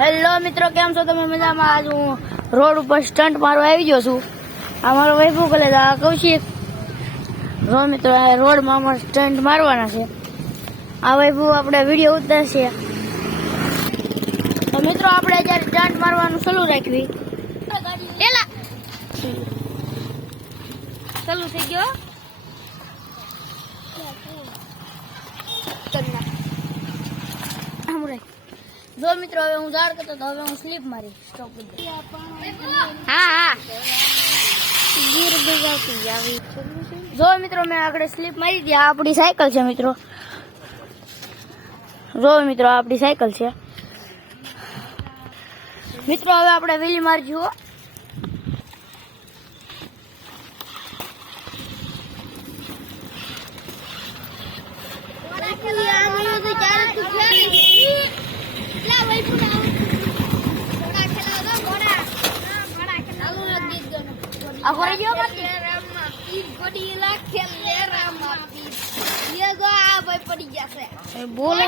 Hello મિત્રો, કેમ છો તમે? મજામાં? આજ હું રોડ ઉપર સ્ટન્ટ મારવા આવી ગયો છું. આ મારો વૈભવ કોલેજ, આ કૌશિક. જો મિત્રો, આ રોડમાં અમારે સ્ટન્ટ મારવાના છે. આ વૈભવ આપણે વિડીયો ઉતારશે. તો મિત્રો, આપણે જ્યારે સ્ટન્ટ મારવાનું ચાલુ રાખવી. ચાલુ થઈ ગયો. જો મિત્રો, હવે હું ઝાડ કરતો તો હવે હું સ્લીપ મારી. સ્ટોપ. હા જો મિત્રો, મેં આગળ સ્લીપ મારી હતી. આ આપણી સાયકલ છે મિત્રો. જો મિત્રો, આ આપણી સાયકલ છે મિત્રો. હવે આપણે વેલી મારજો. બોલે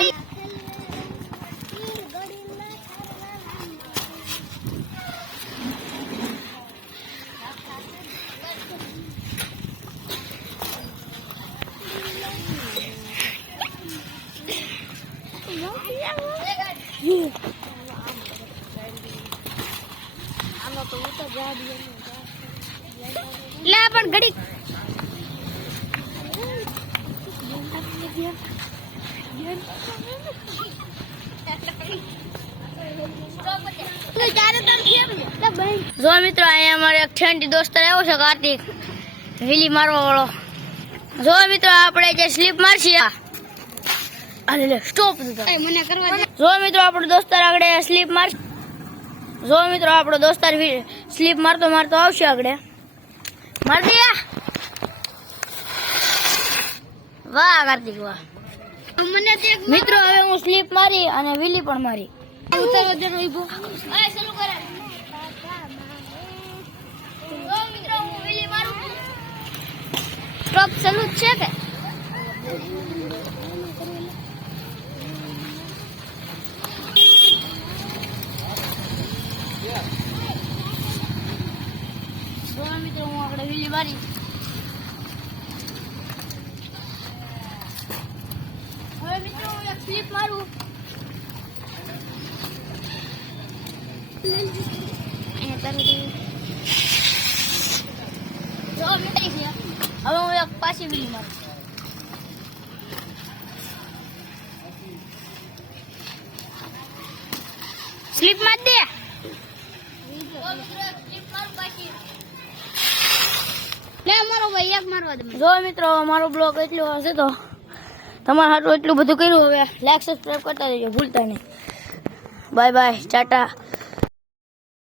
લા પણ ઘડી જો મિત્રો, અહીંયા અમારે એક ઠંડી દોસ્તાર આવ્યો છે, કાર્તિક, વીલી મારવા વાળો. જો મિત્રો, આપણે જે સ્લીપ મારશી. સ્ટોપ. જો મિત્રો, આપણો દોસ્તાર આગળ સ્લીપ મારશે. જો મિત્રો, આપણો દોસ્તાર સ્લીપ મારતો મારતો આવશે આગળ. માર દે. વાહ કાર્તિક, વાહ. મિત્રો, હવે હું સ્લીપ મારી અને વીલી પણ મારી. સ્ટોપ ચાલુ જ છે કે? મિત્રો, હું આપણે વીલી મારી. હવે મિત્રો, હું એક સ્લીપ મારું. હવે હું એક પાછી વીલી મારું. સ્લીપ માર દે. જો મિત્રો, મારો બ્લોગ એટલો હશે તો તમારા હાટું એટલું બધું કર્યું. હવે લાઈક સબસ્ક્રાઈબ કરતા રહેજો, ભૂલતા નહીં. Bye bye, Tata.